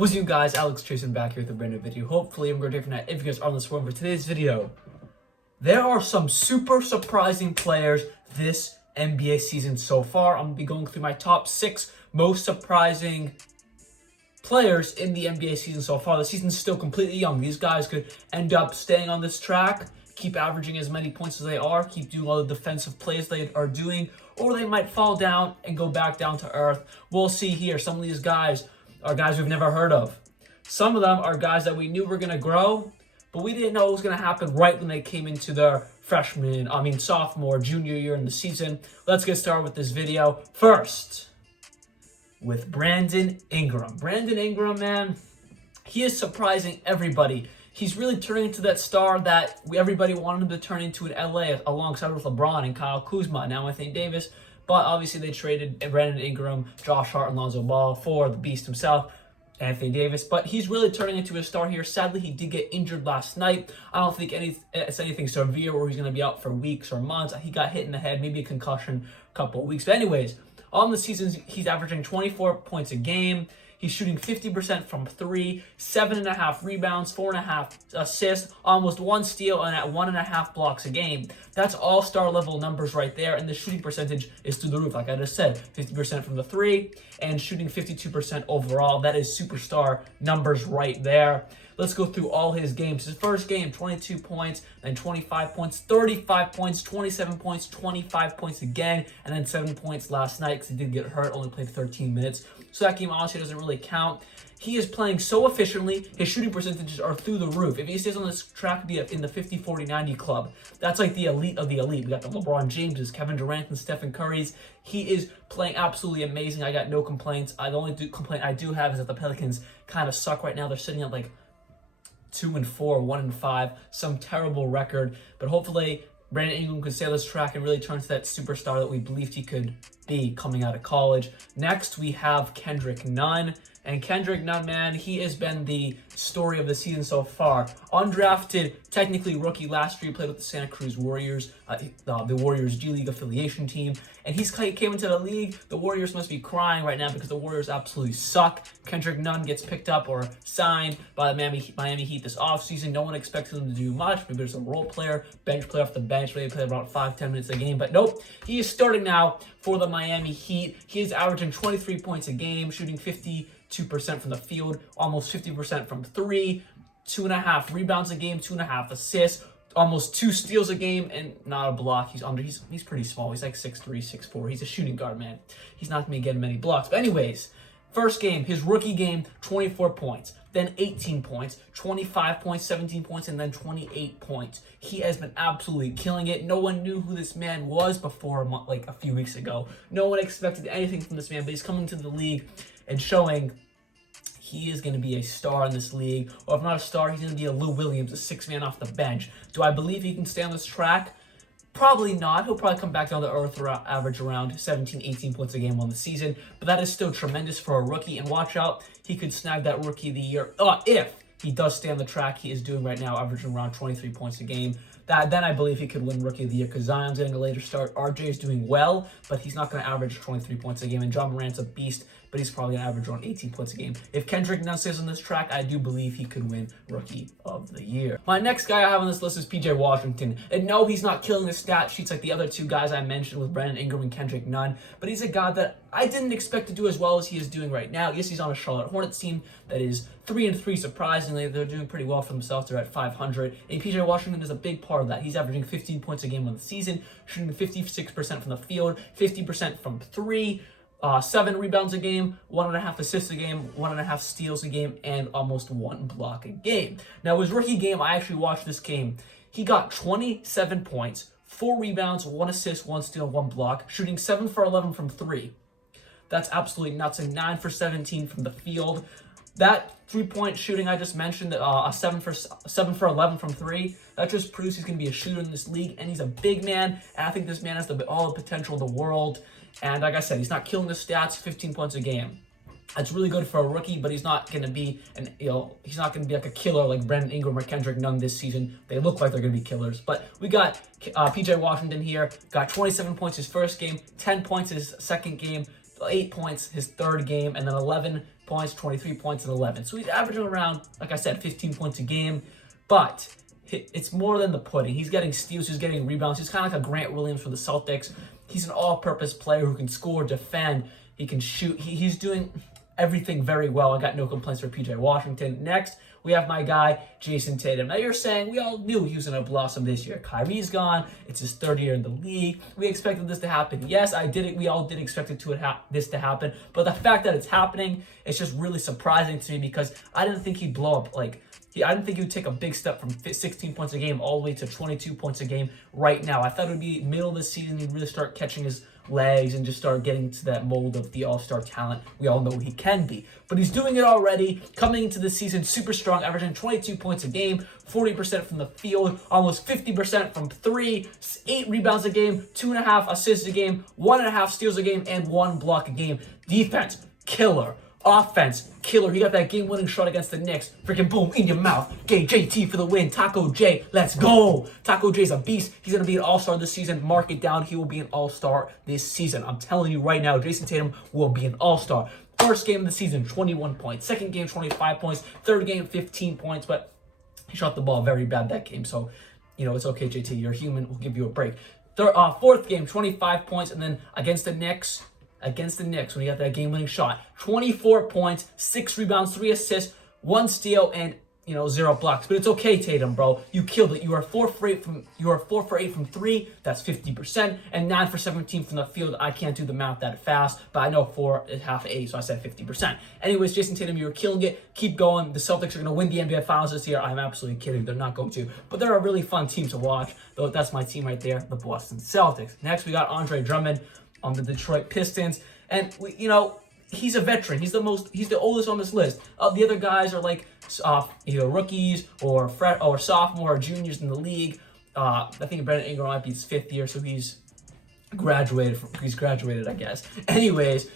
What's up, you guys? Alex Jayson back here with a brand new video. Hopefully I'm going to different if you guys are on this one for today's video. There are some super surprising players this NBA season so far. I'm going to be going through my top 6 most surprising players in the NBA season so far. The season's still completely young. These guys could end up staying on this track, keep averaging as many points as they are, keep doing all the defensive plays they are doing, or they might fall down and go back down to earth. We'll see here. Some of these guys are guys we've never heard of. Some of them are guys that we knew were going to grow, but we didn't know it was going to happen right when they came into their sophomore, junior year in the season. Let's get started with this video. First, with Brandon Ingram. Brandon Ingram, man, he is surprising everybody. He's really turning into that star that everybody wanted him to turn into in LA alongside with LeBron and Kyle Kuzma, now Anthony Davis. But obviously they traded Brandon Ingram, Josh Hart, and Lonzo Ball for the beast himself, Anthony Davis. But he's really turning into a star here. Sadly, he did get injured last night. I don't think it's anything severe where he's going to be out for weeks or months. He got hit in the head, maybe a concussion, a couple of weeks. But anyways, on the season, he's averaging 24 points a game. He's shooting 50% from 3, 7.5 rebounds, 4.5 assists, almost 1 steal, and at 1.5 blocks a game. That's all-star level numbers right there, and the shooting percentage is through the roof. Like I just said, 50% from the 3 and shooting 52% overall. That is superstar numbers right there. Let's go through all his games. His first game, 22 points, then 25 points, 35 points, 27 points, 25 points again, and then 7 points last night because he did get hurt, only played 13 minutes. So that game honestly doesn't really count. He is playing so efficiently. His shooting percentages are through the roof. If he stays on this track, be in the 50, 40, 90 club. That's like the elite of the elite. We got the LeBron Jameses, Kevin Durant, and Stephen Curry's. He is playing absolutely amazing. I got no complaints. The only complaint I do have is that the Pelicans kind of suck right now. They're sitting at like 2-4, 1-5, some terrible record. But hopefully Brandon Ingram could stay on this track and really turn into that superstar that we believed he could be coming out of college. Next, we have Kendrick Nunn. And Kendrick Nunn, man, he has been the story of the season so far. Undrafted, technically rookie last year, he played with the Santa Cruz Warriors, the Warriors G League affiliation team. And he came into the league. The Warriors must be crying right now because the Warriors absolutely suck. Kendrick Nunn gets picked up or signed by the Miami Heat this offseason. No one expected him to do much. Maybe there's a role player, bench player off the bench, maybe play about 5-10 minutes a game. But nope, he is starting now for the Miami Heat. He is averaging 23 points a game, shooting 52% from the field, almost 50% from 3, 2.5 rebounds a game, 2.5 assists, almost 2 steals a game, and not a block. He's pretty small. He's like 6'3", 6'4". He's a shooting guard, man. He's not going to get many blocks. But anyways, first game, his rookie game, 24 points, then 18 points, 25 points, 17 points, and then 28 points. He has been absolutely killing it. No one knew who this man was before, like a few weeks ago. No one expected anything from this man, but he's coming to the league and showing he is going to be a star in this league. Or if not a star, he's going to be a Lou Williams, a 6-man off the bench. Do I believe he can stay on this track? Probably not. He'll probably come back down to earth, average around 17, 18 points a game on the season. But that is still tremendous for a rookie. And watch out, he could snag that Rookie of the Year if he does stay on the track he is doing right now, averaging around 23 points a game. Then I believe he could win Rookie of the Year because Zion's getting a later start. RJ is doing well, but he's not going to average 23 points a game. And John Morant's a beast, but he's probably going to average around 18 points a game. If Kendrick Nunn stays on this track, I do believe he could win Rookie of the Year. My next guy I have on this list is PJ Washington. And no, he's not killing the stat sheets like the other 2 guys I mentioned with Brandon Ingram and Kendrick Nunn, but he's a guy that I didn't expect to do as well as he is doing right now. Yes, he's on a Charlotte Hornets team that is 3-3, surprisingly. They're doing pretty well for themselves. They're at 500. And PJ Washington is a big part of that. He's averaging 15 points a game on the season, shooting 56% from the field, 50% from 3, 7 rebounds a game, 1.5 assists a game, 1.5 steals a game, and almost 1 block a game. Now, his rookie game, I actually watched this game. He got 27 points, 4 rebounds, 1 assist, 1 steal, 1 block, shooting 7 for 11 from 3. That's absolutely nuts. And 9 for 17 from the field. That 3-point shooting I just mentioned, a 7 for 11 from 3, that just proves he's going to be a shooter in this league, and he's a big man, and I think this man has all the potential in the world. And like I said, he's not killing the stats, 15 points a game. That's really good for a rookie, but he's not going to be he's not going to be like a killer like Brandon Ingram or Kendrick Nunn this season. They look like they're going to be killers. But we got PJ Washington here, got 27 points his first game, 10 points his second game, 8 points his third game, and then 11 points, 23 points, and 11. So he's averaging around, like I said, 15 points a game. But it's more than the pudding. He's getting steals, he's getting rebounds. He's kind of like a Grant Williams for the Celtics. He's an all-purpose player who can score, defend, he can shoot. He's doing everything very well. I got no complaints for PJ Washington. Next, we have my guy, Jayson Tatum. Now you're saying we all knew he was going to blossom this year. Kyrie's gone. It's his third year in the league. We expected this to happen. Yes, I did it. We all did expect this to happen. But the fact that it's happening, it's just really surprising to me because I didn't think he'd blow up. I didn't think he would take a big step from 16 points a game all the way to 22 points a game right now. I thought it would be middle of the season. He'd really start catching his legs and just start getting to that mold of the all-star talent we all know he can be. But he's doing it already, coming into the season super strong, averaging 22 points a game, 40% from the field, almost 50% from 3, 8 rebounds a game, 2.5 assists a game, 1.5 steals a game, and 1 block a game. Defense, killer. Offense, killer. He got that game-winning shot against the Knicks. Freaking boom, in your mouth. Gay JT for the win. Taco J, let's go. Taco J's a beast. He's going to be an all-star this season. Mark it down. He will be an all-star this season. I'm telling you right now, Jayson Tatum will be an all-star. First game of the season, 21 points. Second game, 25 points. Third game, 15 points. But he shot the ball very bad that game. So, it's okay, JT. You're human. We'll give you a break. Fourth game, 25 points. And then against the Knicks, when he got that game-winning shot, 24 points, 6 rebounds, 3 assists, 1 steal, and 0 blocks. But it's okay, Tatum, bro. You killed it. You are 4 for 8 from 3. That's 50%, and 9 for 17 from the field. I can't do the math that fast, but I know 4 is half 8, so I said 50%. Anyways, Jayson Tatum, you were killing it. Keep going. The Celtics are going to win the NBA Finals this year. I'm absolutely kidding. They're not going to, but they're a really fun team to watch. Though that's my team right there, the Boston Celtics. Next, we got Andre Drummond on the Detroit Pistons, and he's a veteran. He's the oldest on this list. The other guys are like either rookies or sophomore or juniors in the league. I think Brandon Ingram might be his 5th year, so he's graduated, I guess. Anyways,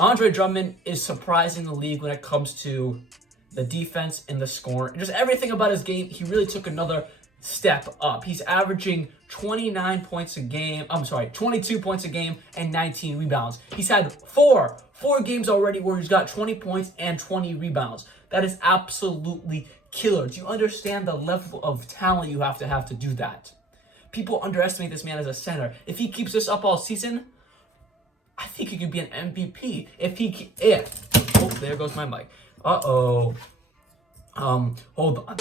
Andre Drummond is surprising the league when it comes to the defense and the score. Just everything about his game, he really took another step up. He's averaging 22 points a game and 19 rebounds. He's had four games already where he's got 20 points and 20 rebounds. That is absolutely killer. Do you understand the level of talent you have to do that? People underestimate this man as a center. If he keeps this up all season, I think he could be an MVP. Oh, there goes my mic. Hold on.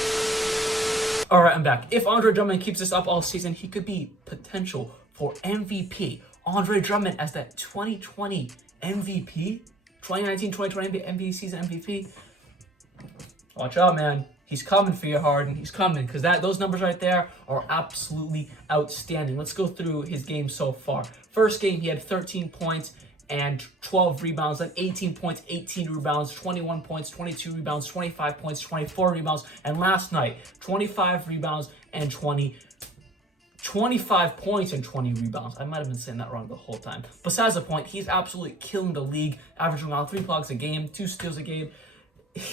All right, I'm back. If Andre Drummond keeps this up all season, he could be potential for MVP. Andre Drummond as that 2020 MVP, 2019-2020 NBA season MVP. Watch out, man. He's coming for you, Harden. He's coming because those numbers right there are absolutely outstanding. Let's go through his game so far. First game, he had 13 points and 12 rebounds, then 18 points, 18 rebounds, 21 points, 22 rebounds, 25 points, 24 rebounds, and last night, 25 rebounds and 25 points and 20 rebounds. I might have been saying that wrong the whole time. Besides the point, he's absolutely killing the league, averaging around 3 blocks a game, 2 steals a game.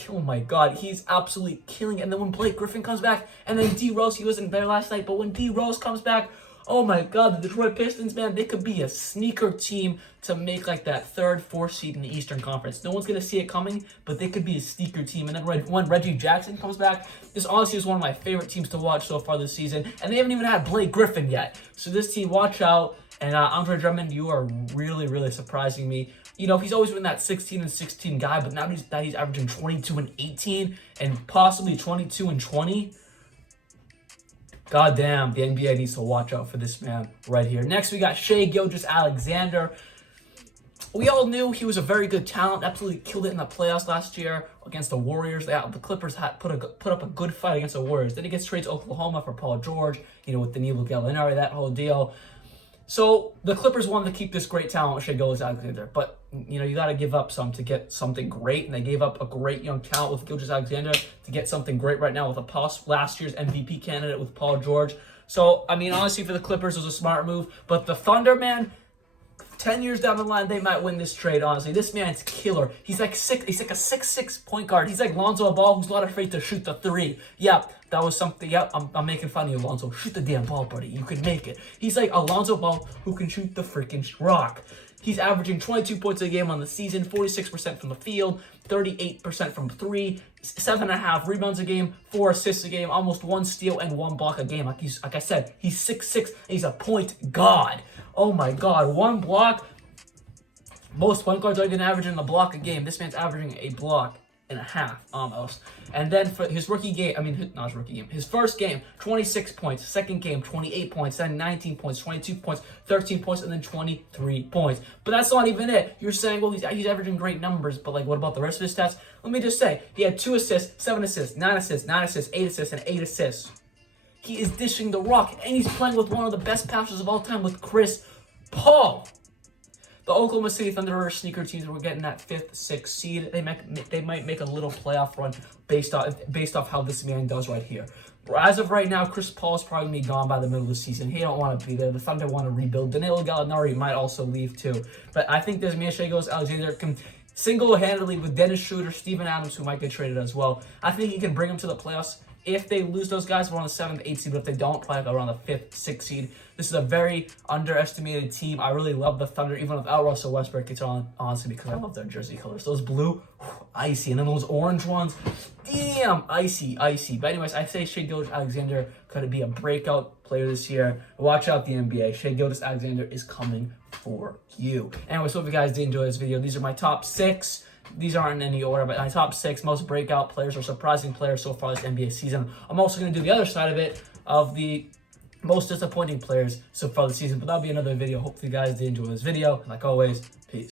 Oh my God, he's absolutely killing it. And then when Blake Griffin comes back, and then D Rose, he wasn't there last night, but when D Rose comes back, oh my God, the Detroit Pistons, man, they could be a sneaker team to make like that 3rd, 4th seed in the Eastern Conference. No one's going to see it coming, but they could be a sneaker team. And then when Reggie Jackson comes back, this honestly is one of my favorite teams to watch so far this season. And they haven't even had Blake Griffin yet. So this team, watch out. And Andre Drummond, you are really, really surprising me. He's always been that 16-16 guy, but now he's averaging 22-18 and possibly 22-20. God damn, the NBA needs to watch out for this man right here. Next, we got Shai Gilgeous-Alexander. We all knew he was a very good talent, absolutely killed it in the playoffs last year against the Warriors. The Clippers had put up a good fight against the Warriors. Then he gets traded to Oklahoma for Paul George, with Danilo Gallinari, that whole deal. So the Clippers wanted to keep this great talent with Shai Gilgeous-Alexander, but you got to give up some to get something great, and they gave up a great young talent with Gilgeous-Alexander to get something great right now with last year's MVP candidate with Paul George. So honestly, for the Clippers, it was a smart move, but the Thunder, man, 10 years down the line, they might win this trade, honestly. This man's killer. He's like a 6'6" point guard. He's like Lonzo Ball, who's not afraid to shoot the 3. Yeah, that was something. Yeah, I'm making fun of you, Lonzo. Shoot the damn ball, buddy. You can make it. He's like Alonzo Ball who can shoot the freaking rock. He's averaging 22 points a game on the season, 46% from the field, 38% from three, 7.5 rebounds a game, 4 assists a game, almost 1 steal and 1 block a game. Like I said, he's 6'6", and he's a point guard. Oh my God, 1 block. Most point guards are even averaging a block a game. This man's averaging a block and a half almost. And then for his rookie game, not his rookie game, his first game, 26 points. Second game, 28 points. Then 19 points, 22 points, 13 points, and then 23 points. But that's not even it. You're saying, well, he's averaging great numbers, but like, what about the rest of his stats? Let me just say, he had 2 assists, 7 assists, 9 assists, 9 assists, 8 assists, and 8 assists. He is dishing the rock, and he's playing with one of the best passers of all time with Chris Paul. The Oklahoma City Thunder are sneaker teams. We're getting that 5th, 6th seed. They might make a little playoff run based off how this man does right here. As of right now, Chris Paul is probably going to be gone by the middle of the season. He don't want to be there. The Thunder want to rebuild. Danilo Gallinari might also leave too. But I think this man Shai Gilgeous-Alexander can single-handedly, with Dennis Schroeder, Steven Adams, who might get traded as well, I think he can bring them to the playoffs. If they lose those guys, we're on the 7th, 8th seed, but if they don't, probably around the 5th, 6th seed. This is a very underestimated team. I really love the Thunder, even without Russell Westbrook. It's honestly because I love their jersey colors. Those blue, icy. And then those orange ones, damn, icy. But anyways, I say Shai Gilgeous-Alexander could be a breakout player this year. Watch out the NBA. Shai Gilgeous-Alexander is coming for you. Anyways, hope you guys did enjoy this video. These are my top 6. These aren't in any order, but my top 6 most breakout players or surprising players so far this NBA season. I'm also going to do the other side of it, of the most disappointing players so far this season, but that'll be another video. Hopefully you guys did enjoy this video. And like always, peace.